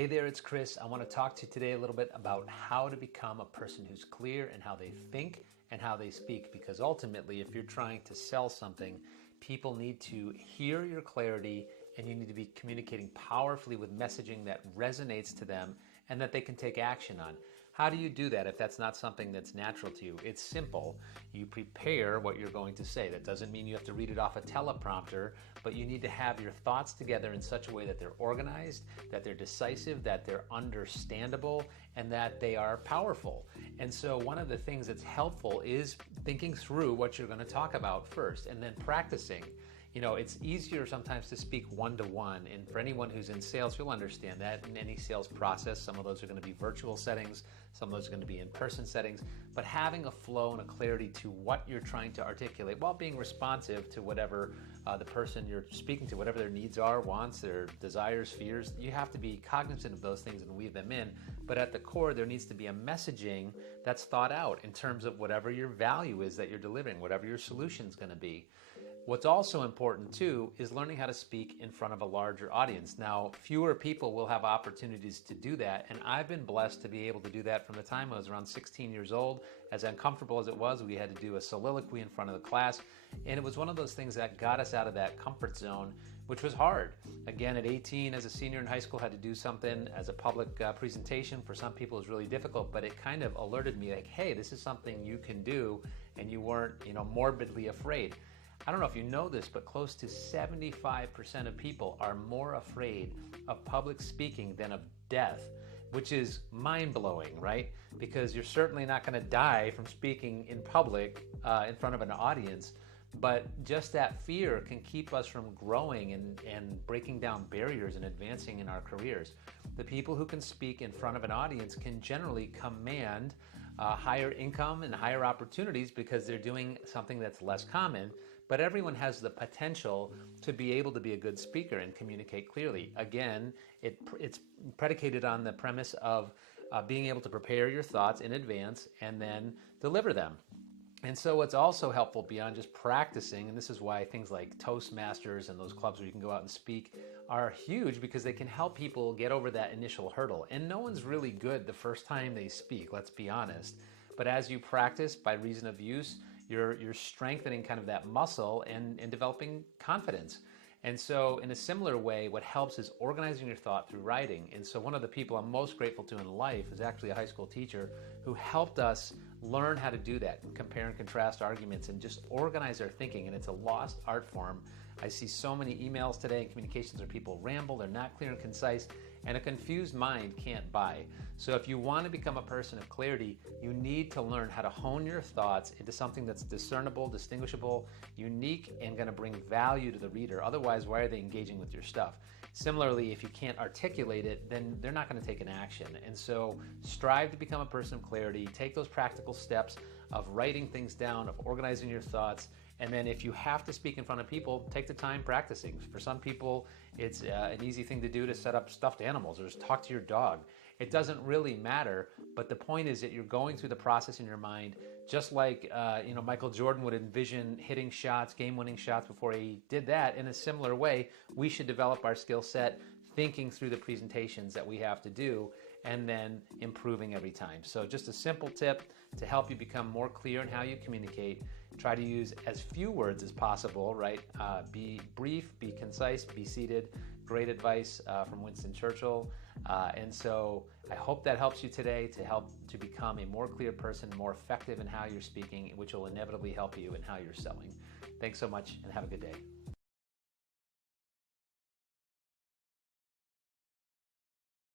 Hey there, it's Chris. I want to talk to you today a little bit about how to become a person who's clear in how they think and how they speak. Because ultimately, if you're trying to sell something, people need to hear your clarity and you need to be communicating powerfully with messaging that resonates to them and that they can take action on. How do you do that if that's not something that's natural to you? It's simple. You prepare what you're going to say. That doesn't mean you have to read it off a teleprompter, but you need to have your thoughts together in such a way that they're organized, that they're decisive, that they're understandable, and that they are powerful. And so one of the things that's helpful is thinking through what you're going to talk about first and then practicing. You know, it's easier sometimes to speak one-to-one, and for anyone who's in sales, you'll understand that in any sales process, some of those are going to be virtual settings, some of those are going to be in-person settings, but having a flow and a clarity to what you're trying to articulate while being responsive to whatever the person you're speaking to, whatever their needs are, wants, their desires, fears, you have to be cognizant of those things and weave them in, but at the core, there needs to be a messaging that's thought out in terms of whatever your value is that you're delivering, whatever your solution is going to be. What's also important too is learning how to speak in front of a larger audience. Now, fewer people will have opportunities to do that, and I've been blessed to be able to do that from the time I was around 16 years old. As uncomfortable as it was, we had to do a soliloquy in front of the class, and it was one of those things that got us out of that comfort zone, which was hard. Again, at 18, as a senior in high school, had to do something as a public presentation. For some people, it was really difficult, but it kind of alerted me like, hey, this is something you can do, and you weren't, morbidly afraid. I don't know if you know this, but close to 75% of people are more afraid of public speaking than of death, which is mind-blowing, right? Because you're certainly not going to die from speaking in public in front of an audience, but just that fear can keep us from growing and breaking down barriers and advancing in our careers. The people who can speak in front of an audience can generally command higher income and higher opportunities because they're doing something that's less common, but everyone has the potential to be able to be a good speaker and communicate clearly. Again, it's predicated on the premise of being able to prepare your thoughts in advance and then deliver them. And so what's also helpful beyond just practicing, and this is why things like Toastmasters and those clubs where you can go out and speak are huge, because they can help people get over that initial hurdle. And no one's really good the first time they speak, let's be honest. But as you practice by reason of use, you're strengthening kind of that muscle and developing confidence. And so in a similar way, what helps is organizing your thought through writing. And so one of the people I'm most grateful to in life is actually a high school teacher who helped us learn how to do that, compare and contrast arguments and just organize our thinking. And it's a lost art form. I see so many emails today and communications where people ramble, they're not clear and concise, and a confused mind can't buy. So if you want to become a person of clarity, you need to learn how to hone your thoughts into something that's discernible, distinguishable, unique, and going to bring value to the reader. Otherwise, why are they engaging with your stuff? Similarly, if you can't articulate it, then they're not going to take an action. And so strive to become a person of clarity. Take those practical steps of writing things down, of organizing your thoughts. And then if you have to speak in front of people, take the time practicing. For some people, it's an easy thing to do to set up stuffed animals or just talk to your dog. It doesn't really matter, but the point is that you're going through the process in your mind, just like Michael Jordan would envision hitting shots, game-winning shots before he did that. In a similar way, we should develop our skill set thinking through the presentations that we have to do and then improving every time. So just a simple tip to help you become more clear in how you communicate. Try to use as few words as possible, right? Be brief, be concise, be seated. Great advice from Winston Churchill. And so I hope that helps you today to help to become a more clear person, more effective in how you're speaking, which will inevitably help you in how you're selling. Thanks so much and have a good day.